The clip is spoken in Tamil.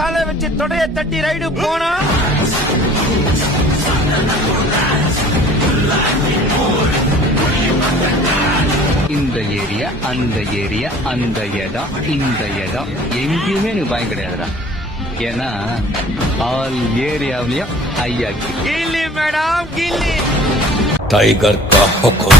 காலை வச்சு தொடைய தட்டி ரைடு போனா இந்த ஏரியா அந்த ஏரியா அந்த இடம் இந்த இடம் எங்கேயுமே எனக்கு பயம் கிடையாதுடா. ஏன்னா ஆல் ஏரியாவிலயும் ஐயா கில்லி மேடம் கில்லி टाइगर का हुक्म।